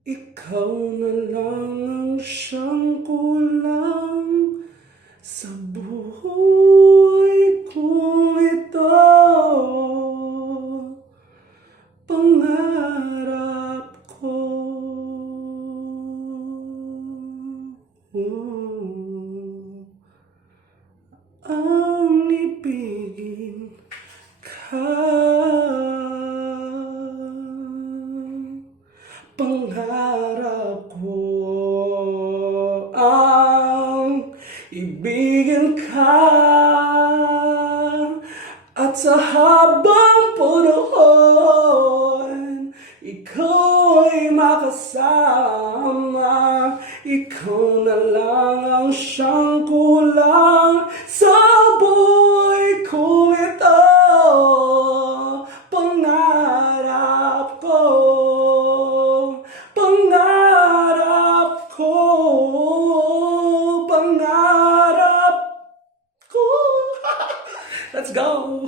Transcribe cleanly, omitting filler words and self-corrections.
Ikaw na lang ang siyang kulang sa buhay kong ito. Pangarap ko ang ibigin ka. Pangarap ko ang ibigin ka, at sa habang panahon ikaw'y makasama. Ikaw na lang ang siyang kulang sa buhay kong ito. Pangarap ko, pangarap ko, pangarap ko. Let's go!